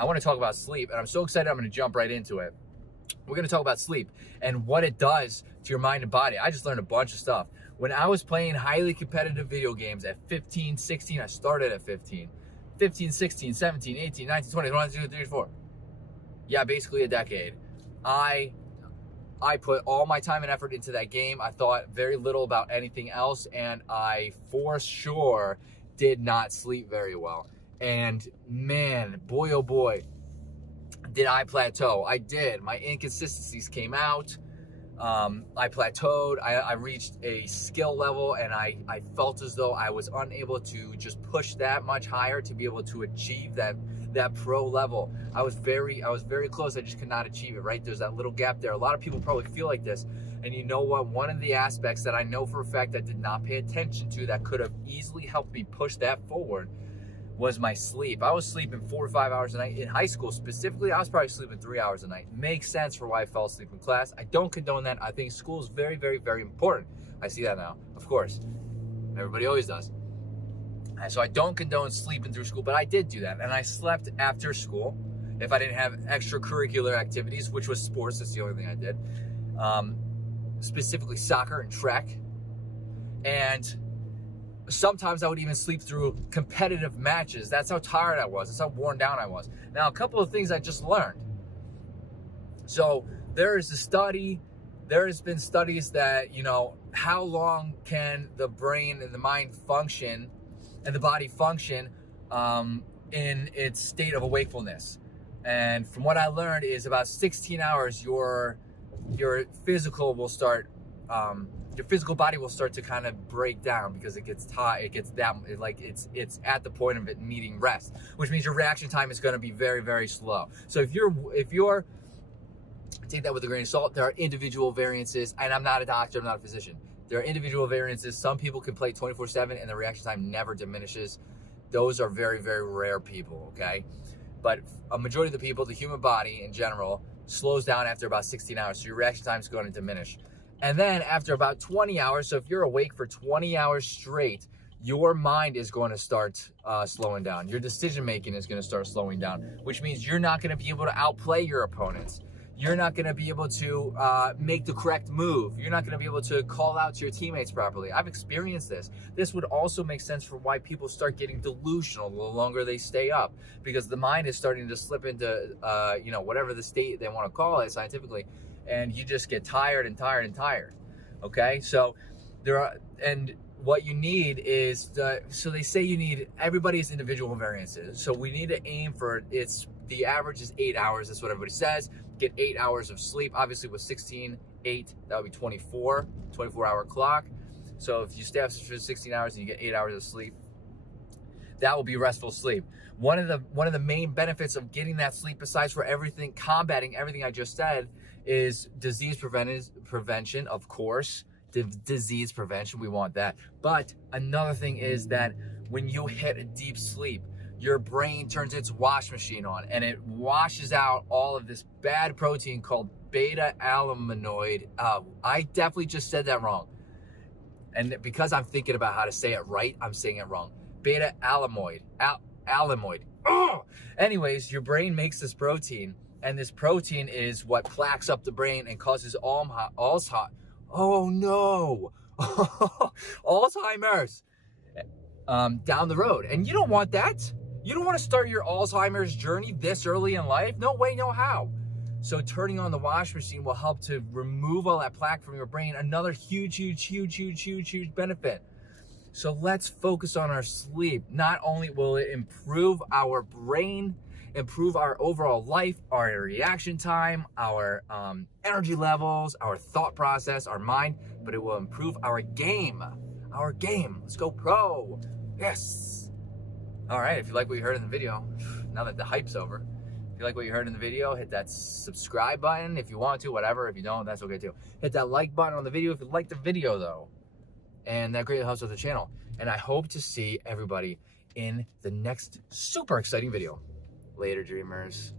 I want to talk about sleep, and I'm so excited I'm going to jump right into it. We're going to talk about sleep and what it does to your mind and body. I just learned a bunch of stuff. When I was playing highly competitive video games at 15, 16, I started at 15, 16, 17, 18, 19, 20, 21, 22, 23, 24. Yeah, basically a decade. I put all my time and effort into that game. I thought very little about anything else, and I for sure did not sleep very well. And man, boy, oh boy, did I plateau. I did. My inconsistencies came out. I plateaued. I reached a skill level, and I felt as though I was unable to just push that much higher to be able to achieve that pro level. I was very close. I just could not achieve it, right? There's that little gap there. A lot of people probably feel like this. And you know what? One of the aspects that I know for a fact I did not pay attention to that could have easily helped me push that forward was my sleep. I was sleeping 4 to 5 hours a night. In high school specifically, I was probably sleeping 3 hours a night. Makes sense for why I fell asleep in class. I don't condone that. I think school is very, very, very important. I see that now, of course. Everybody always does. And so I don't condone sleeping through school, but I did do that. And I slept after school if I didn't have extracurricular activities, which was sports. That's the only thing I did. Specifically soccer and track. And sometimes I would even sleep through competitive matches. That's how tired I was. That's how worn down I was. Now, a couple of things I just learned. So there is a study. There has been studies that, you know, how long can the brain and the mind function and the body function in its state of wakefulness. And from what I learned is about 16 hours, your physical will start, your physical body will start to kind of break down because it gets tired. It gets that, like it's at the point of it needing rest, which means your reaction time is going to be very, very slow. So if you're take that with a grain of salt. There are individual variances, and I'm not a doctor, I'm not a physician. There are individual variances. Some people can play 24/7 and the reaction time never diminishes. Those are very, very rare people, okay? But a majority of the people, the human body in general, slows down after about 16 hours. So your reaction time is going to diminish. And then after about 20 hours, so if you're awake for 20 hours straight, your mind is going to start slowing down. Your decision-making is going to start slowing down, which means you're not going to be able to outplay your opponents. You're not going to be able to make the correct move. You're not going to be able to call out to your teammates properly. I've experienced this. This would also make sense for why people start getting delusional the longer they stay up, because the mind is starting to slip into, you know, whatever the state they want to call it scientifically, and you just get tired and tired and tired. Okay, so there are, and what you need is so they say you need, everybody's individual variances. So we need to aim for, the average is 8 hours. That's what everybody says. Get 8 hours of sleep. Obviously with 16, 8, that would be 24-hour clock. So if you stay up for 16 hours and you get 8 hours of sleep, that will be restful sleep. One of the main benefits of getting that sleep, besides for everything, combating everything I just said, is disease prevention, of course. Disease prevention, we want that. But another thing is that when you hit a deep sleep, your brain turns its wash machine on and it washes out all of this bad protein called beta-alanine. I definitely just said that wrong. And because I'm thinking about how to say it right, I'm saying it wrong. Beta-alanine. Oh! Anyways, your brain makes this protein, and this protein is what plaques up the brain and causes Alzheimer's. Oh no! Alzheimer's down the road. And you don't want that. You don't want to start your Alzheimer's journey this early in life. No way, no how. So turning on the wash machine will help to remove all that plaque from your brain. Another huge benefit. So let's focus on our sleep. Not only will it improve our brain, improve our overall life, our reaction time, our energy levels, our thought process, our mind, but it will improve our game. Our game. Let's go pro. Yes. All right, if you like what you heard in the video, now that the hype's over, if you like what you heard in the video, hit that subscribe button if you want to, whatever. If you don't, that's okay too. Hit that like button on the video if you like the video though. And that greatly helps with the channel. And I hope to see everybody in the next super exciting video. Later, dreamers.